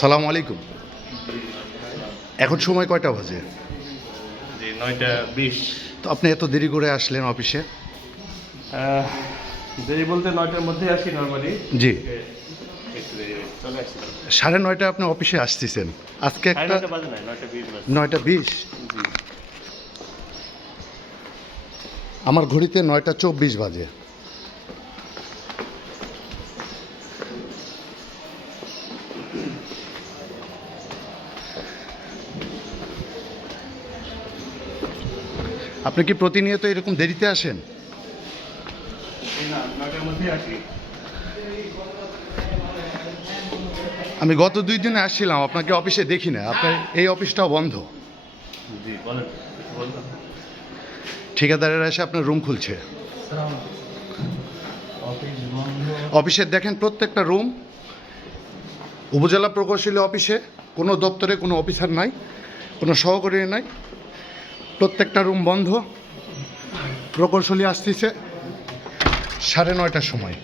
সালামু আলাইকুম। এখন সময় কয়টা বাজে? জি 9:20। তো আপনি এত দেরি করে আসলেন অফিসে? দেরি বলতে 9টার মধ্যে আসি নর্মালি। জি। একটু দেরি হয়েছে, চলে আসছি। 9:30 আপনি অফিসে আসতেছেন, আজকে একটা 9:30 বাজে না, 9:20 বাজে। 9:20। জি। আমার ঘড়িতে 9:24 বাজে। আপনি কি প্রতিনিয়ত এরকম দেরিতে আসেন? না, 9টার মধ্যে আসি। আমি গত 2 দিনে আসছিলাম, আপনাকে অফিসে দেখি না। আপনার এই অফিসটাও বন্ধ। জি বলেন, কিছু বলবেন? ঠিকাদারেরা এসে আপনার রুম খুলছে। অফিস বন্ধ। অফিসের দেখেন প্রত্যেকটা রুম, উপজেলা প্রকৌশলী অফিসে কোনো দপ্তরে কোনো অফিসার নাই, কোনো সহকারী নাই, প্রত্যেকটা রুম বন্ধ। প্রকৌশলী আসতেছে 9:30টার সময়।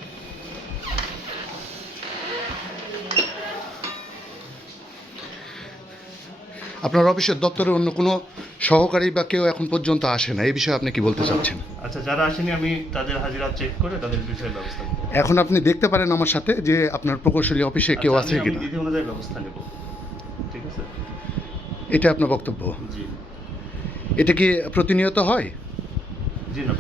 আপনার অফিসের দপ্তরে অন্য কোনো সহকারী বা কেউ এখন পর্যন্ত আসে না, এই বিষয়ে আপনি কি বলতে চাচ্ছেন? আচ্ছা, যারা আসেনি আমি তাদের হাজিরা চেক করে তাদের বিষয়ে ব্যবস্থা নেব। এখন আপনি দেখতে পারেন আমার সাথে যে আপনার প্রকৌশলী অফিসে কেউ আছে আমি কিনা, বিধি অনুযায়ী ব্যবস্থা নেব। ঠিক আছে? এটা আপনার বক্তব্য। জি। এটা কি প্রতিনিয়ত হয়? জি না,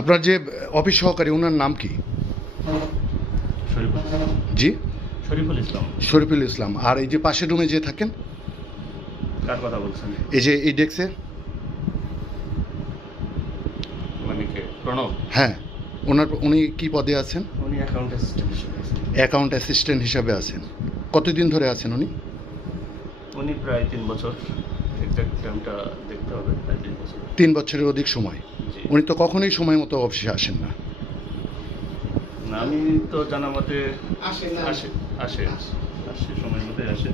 আপনার যে অফিস সহকারী, ওনার নাম কি? শরীফুল ইসলাম। জি, শরীফুল ইসলাম। শরীফুল ইসলাম। আর এই যে পাশের রুমে যে থাকেন, কার কথা বলছেন? এই যে এই ডেস্কে, মানে কে? প্রণব। হ্যাঁ, উনি কি পদে আছেন? উনি অ্যাকাউন্ট অ্যাসিস্ট্যান্ট হিসেবে আছেন। অ্যাকাউন্ট অ্যাসিস্ট্যান্ট হিসাবে আছেন। কতদিন ধরে আছেন উনি? উনি প্রায় 3 বছর, এক্সাক্ট টাইমটা দেখতে হবে, প্রায় 3 বছর। 3 বছরের অধিক সময়। জি। উনি তো কখনোই সময় মতো অফিসে আসেন না। না, আমি তো জানা মতে আসে আসে সময়ের মধ্যে আসে।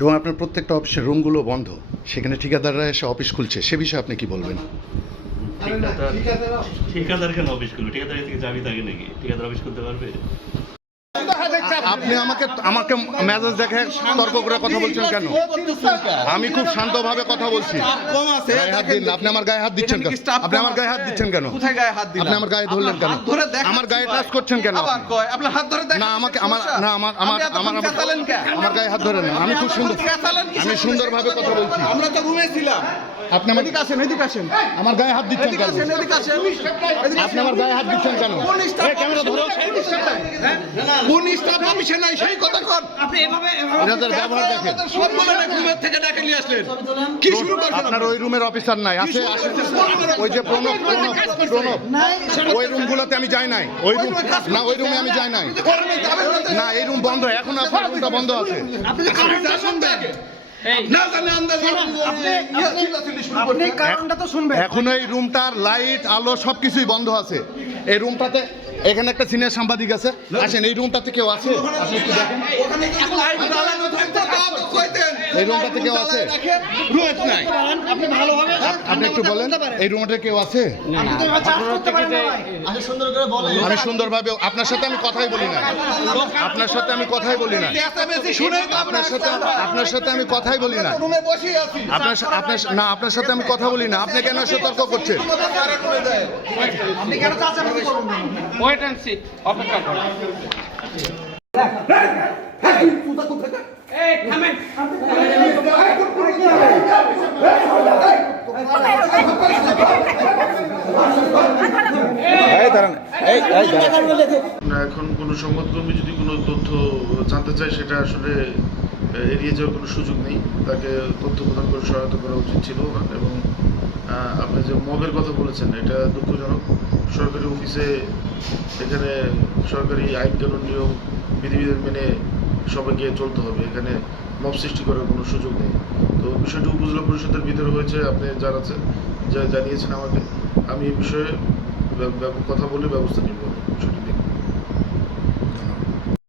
এবং আপনার প্রত্যেকটা অফিসের রুমগুলো বন্ধ, সেখানে ঠিকাদাররা এসে অফিস খুলছে, সে বিষয়ে আপনি কি বলবেন? ঠিকাদার কেন অফিস খুলবে? ঠিকাদারের থেকে চাবি থাকে নাকি? ঠিকাদার অফিস খুলতে পারবে? আপনি আমাকে আমাকে মেজাজ দেখে তর্ক করে কথা বলছেন কেন? আমি খুব শান্তভাবে কথা বলছি। কম আছে, গায়ে হাত দিন না। আপনি আমার গায়ে হাত দিচ্ছেন কেন? আপনি আমার গায়ে হাত দিচ্ছেন কেন? কোথায় গায়ে হাত দিলেন? আপনি আমার গায়ে ধরলেন কেন? আমার গায়ে টাচ করছেন কেন? আবার কয় আপনার হাত ধরে দেখেন। না, আমাকে আমার না আমার আমার আমার আমার গায়ে হাত ধরেন না। আমি খুব সুন্দর, আমি সুন্দরভাবে কথা বলছি। আমরা তো রুমে ছিলাম। আপনি আমার এদিকে আসেন, এদিকে আসেন, আমার গায়ে হাত দিচ্ছেন এদিকে কেন? আসেন, এদিকে আসেন। আপনি আমার গায়ে হাত দিচ্ছেন কেন? এই ক্যামেরা ধরো। কোন স্টাফ অফিসে নাই সেই কথা কর। আপনি এভাবে এনাদের ব্যবহার দেখেন। সব বলে না, রুমের থেকে ডেকে নিয়ে আসলেন। কি শুরু করছেন? আপনার ওই রুমের অফিসার নাই, আছে আছে ওই যে প্রণব ওই রুমগুলোতে আমি যাই নাই। ওই রুম না, ওই রুমে আমি যাই নাই। না, এই রুম বন্ধ, এখন আপনার রুমটা বন্ধ আছে। এখন এই রুমটার লাইট আলো সবকিছুই বন্ধ আছে। এই রুমটাতে এখানে একটা সিনিয়র সাংবাদিক আছে, আসেন, এই রুমটাতে কেউ আছে? আপনি একটু দেখেন, এই রুমটাতে কেউ আছে? আপনি একটু বলেন, এই রুমটাতে কেউ আছে? আমি সুন্দরভাবে আপনার সাথে আমি কথাই বলি না, আপনার সাথে আমি কথাই বলি না, আপনার সাথে আমি কথাই বলি না, আপনার সাথে আমি কথা বলি না। আপনি কেন সতর্ক করছেন? ওয়েট অ্যান্ড সি, অপেক্ষা করো। এই থামেন। আমরা এখন কোনো সংবাদকর্মী যদি কোনো তথ্য জানতে চায়, সেটা আসলে এড়িয়ে যাওয়ার কোনো সুযোগ নেই। তাকে তথ্য প্রদান করে সহায়তা করা উচিত ছিল। এবং আপনি যে মবের কথা বলেছেন, এটা দুঃখজনক। সরকারি অফিসে এখানে সরকারি আইন কানুন নিয়ম বিধিবিধান মেনে সবাইকে চলতে হবে, এখানে মব সৃষ্টি করার কোনো সুযোগ নেই। তো বিষয়টি উপজেলা পরিষদের ভিতরে হয়েছে, আপনি জানাচ্ছেন, যা জানিয়েছেন আমাকে। আমি এই বিষয়ে কথা বলে ব্যবস্থা নিব বিষয়টি।